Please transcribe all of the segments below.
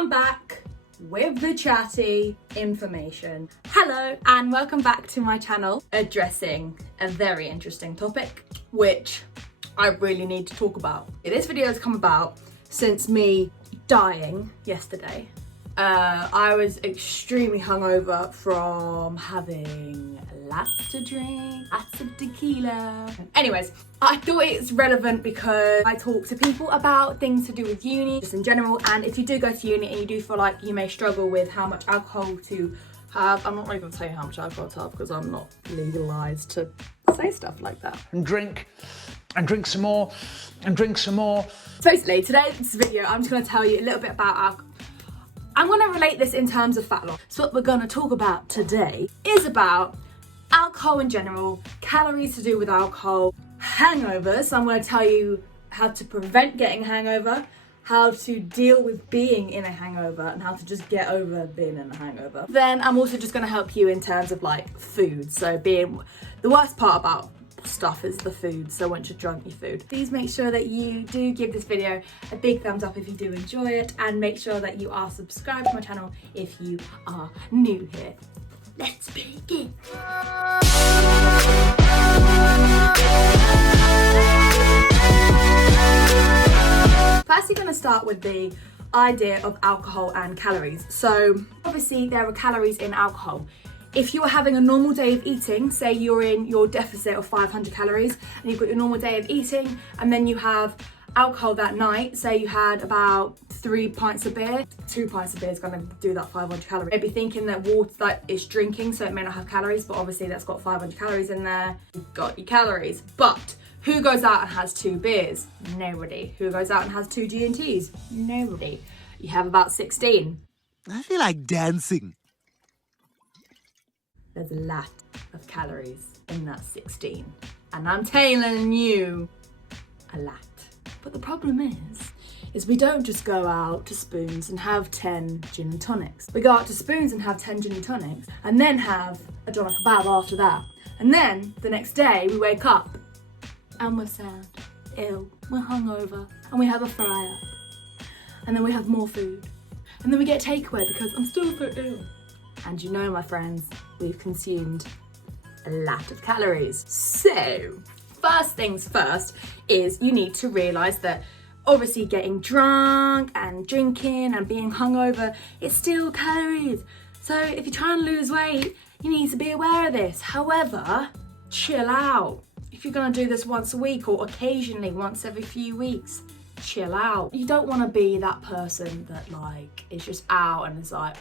I'm back with the chatty information. Hello and welcome back to my channel, addressing a very interesting topic which I really need to talk about. This video has come about since me dying yesterday. I was extremely hungover from having lots to drink, lots of tequila. Anyways, I thought it's relevant because I talk to people about things to do with uni, just in general, and if you do go to uni and you do feel like you may struggle with how much alcohol to have, I'm not really going to tell you how much alcohol to have because I'm not legalised to say stuff like that. And drink some more, and drink some more. So basically, today's video, I'm just going to tell you a little bit about alcohol. I'm going to relate this in terms of fat loss. So what we're going to talk about today is about alcohol in general, calories to do with alcohol, hangovers. So I'm going to tell you how to prevent getting a hangover, how to deal with being in a hangover, and how to just get over being in a hangover. Then I'm also just going to help you in terms of like food. So being the worst part about stuff is the food, so once you're drunk, your food. Please make sure that you do give this video a big thumbs up if you do enjoy it, and make sure that you are subscribed to my channel if you are new here. Let's begin. First, you're going to start with the idea of alcohol and calories. So obviously there are calories in alcohol. If you're having a normal day of eating, say you're in your deficit of 500 calories and you've got your normal day of eating, and then you have alcohol that night, say you had about 3 pints of beer, 2 pints of beer is going to do that 500 calories. Maybe thinking that water that is drinking, so it may not have calories, but obviously that's got 500 calories in there. You've got your calories. But who goes out and has 2 beers? Nobody. Who goes out and has 2 G&Ts? Nobody. You have about 16. I feel like dancing. There's a lot of calories in that 16. And I'm telling you, a lot. But the problem is we don't just go out to Spoons and have 10 gin and tonics. We go out to Spoons and have 10 gin and tonics and then have a doner kebab after that. And then the next day we wake up and we're sad, ill, we're hungover, and we have a fry-up. And then we have more food. And then we get takeaway because I'm still so ill. And you know, my friends, we've consumed a lot of calories. So, first things first is you need to realise that obviously getting drunk and drinking and being hungover, it's still calories. So if you're trying to lose weight, you need to be aware of this. However, chill out. If you're going to do this once a week or occasionally once every few weeks, chill out. You don't want to be that person that like is just out and is like,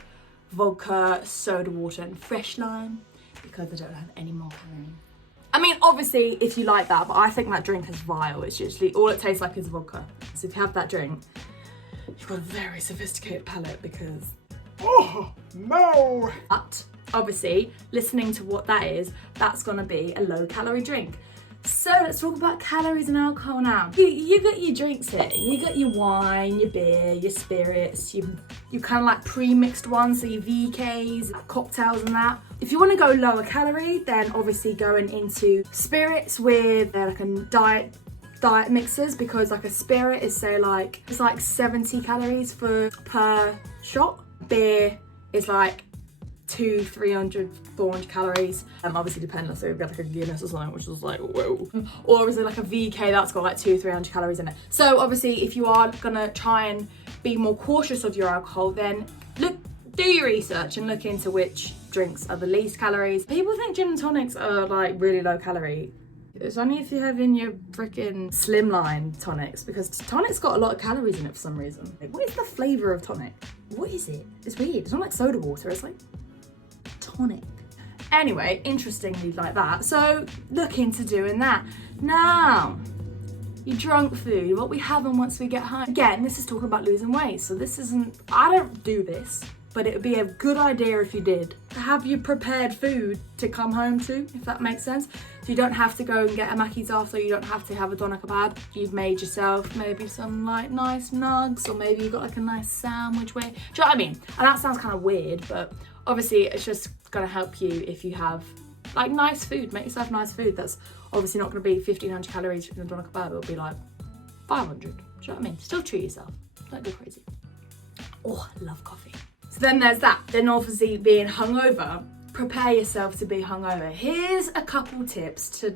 vodka, soda water and fresh lime because I don't have any more calories. I mean, obviously if you like that, but I think that drink is vile. It's usually all it tastes like is vodka. So if you have that drink, you've got a very sophisticated palate because oh no. But obviously listening to what that is, that's gonna be a low calorie drink. So let's talk about calories and alcohol now. You got your drinks here. You got your wine, your beer, your spirits, you kind of like pre-mixed ones, so your VKs, cocktails and that. If you want to go lower calorie, then obviously going into spirits with like a diet mixers, because like a spirit is say like, it's like 70 calories per shot. Beer is like 200, 300, 400 calories. Obviously depending, so we've got like a Guinness or something, which is like, whoa. Or is it like a VK that's got like 200, 300 calories in it. So obviously if you are gonna try and be more cautious of your alcohol, then do your research and look into which drinks are the least calories. People think gin and tonics are like really low calorie. It's only if you have in your freaking slimline tonics, because tonic's got a lot of calories in it for some reason. Like, what is the flavour of tonic? What is it? It's weird. It's not like soda water, it's like tonic. Anyway, interestingly like that. So look into doing that. Now, your drunk food, what we have and once we get home. Again, this is talking about losing weight. So this isn't, I don't do this, but it would be a good idea if you did. Have your prepared food to come home to, if that makes sense. So you don't have to go and get a Mackey's after, you don't have to have a doner kebab. You've made yourself maybe some like nice nugs, or maybe you've got like a nice sandwich way. Do you know what I mean? And that sounds kind of weird, but obviously it's just gonna help you if you have like nice food. Make yourself nice food that's obviously not gonna be 1500 calories in a doner kebab. It'll be like 500. Do you know what I mean? Still treat yourself. Don't go crazy. Oh, I love coffee. So then there's that. Then obviously being hungover, prepare yourself to be hungover. Here's a couple tips to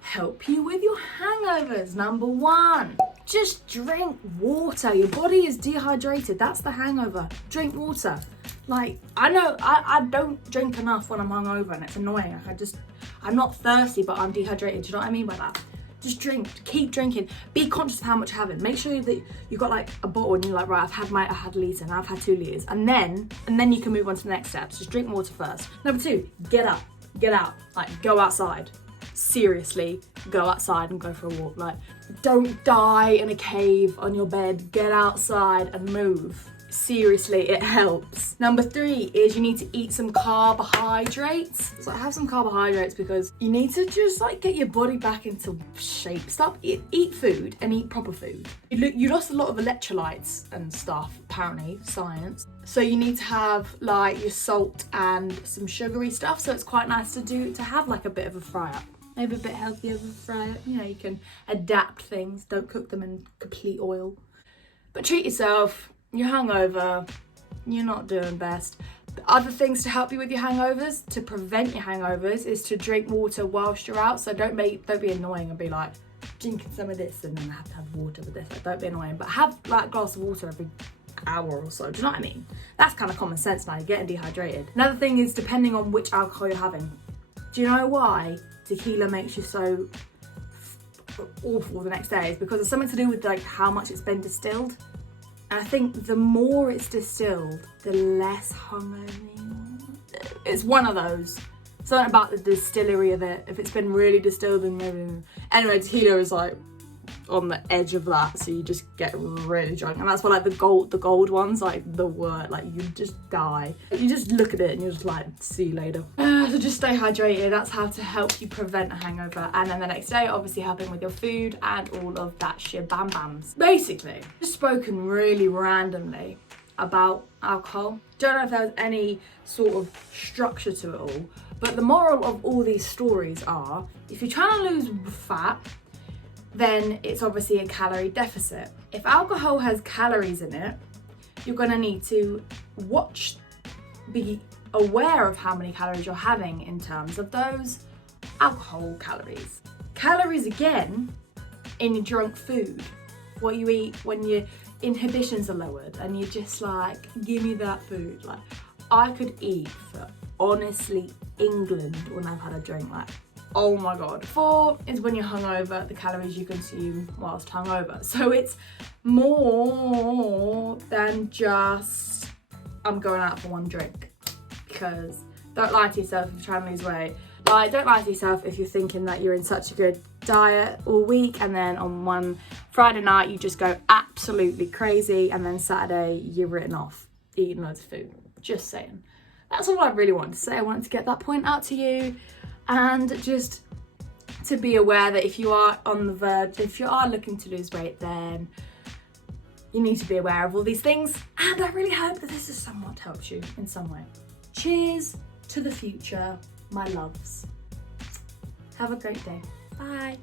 help you with your hangovers. Number 1, just drink water. Your body is dehydrated. That's the hangover. Drink water. Like, I know I don't drink enough when I'm hungover and it's annoying. I'm not thirsty, but I'm dehydrated. Do you know what I mean by that? Just drink, keep drinking. Be conscious of how much you're having. Make sure that you've got like a bottle and you're like, right, I had a litre, now I've had 2 litres. And then you can move on to the next steps. Just drink water first. Number 2, get up, get out, like go outside. Seriously, go outside and go for a walk. Like, don't die in a cave on your bed. Get outside and move. Seriously, it helps. Number 3 is you need to eat some carbohydrates. So have some carbohydrates because you need to just like get your body back into shape. Eat food and eat proper food. You lost a lot of electrolytes and stuff, apparently, science. So you need to have like your salt and some sugary stuff. So it's quite nice to have like a bit of a fry up. Maybe a bit healthier of a fry up. You know, you can adapt things. Don't cook them in complete oil. But treat yourself. You're hungover, you're not doing best. The other things to help you with your hangovers, to prevent your hangovers, is to drink water whilst you're out. So don't be annoying and be like, drinking some of this and then I have to have water with this. Like, don't be annoying, but have like a glass of water every hour or so. Do you know what I mean? That's kind of common sense now, you're getting dehydrated. Another thing is depending on which alcohol you're having. Do you know why tequila makes you so awful the next day? It's because it's something to do with like how much it's been distilled. And I think the more it's distilled, the less hungover you are. It's one of those. Something about the distillery of it. If it's been really distilled and maybe... Anyway, tequila is like on the edge of that, so you just get really drunk. And that's why like the gold ones, like the word, like you just die. You just look at it and you're just like, see you later. So just stay hydrated. That's how to help you prevent a hangover. And then the next day, obviously helping with your food and all of that shit bam bams. Basically, just spoken really randomly about alcohol. Don't know if there was any sort of structure to it all, but the moral of all these stories are, if you're trying to lose fat, then it's obviously a calorie deficit. If alcohol has calories in it, you're gonna need to be aware of how many calories you're having in terms of those alcohol calories. Calories again in your drunk food, what you eat when your inhibitions are lowered and you're just like, give me that food. Like, I could eat for honestly England when I've had a drink, like, oh my god. 4 is when you're hungover, the calories you consume whilst hungover. So it's more than just, I'm going out for one drink. Because don't lie to yourself if you're trying to lose weight. Like, don't lie to yourself if you're thinking that you're in such a good diet all week and then on one Friday night you just go absolutely crazy and then Saturday you're written off eating loads of food. Just saying. That's all I really wanted to say. I wanted to get that point out to you. And just to be aware that if you are on the verge, if you are looking to lose weight, then you need to be aware of all these things. And I really hope that this has somewhat helped you in some way. Cheers to the future, my loves. Have a great day. Bye.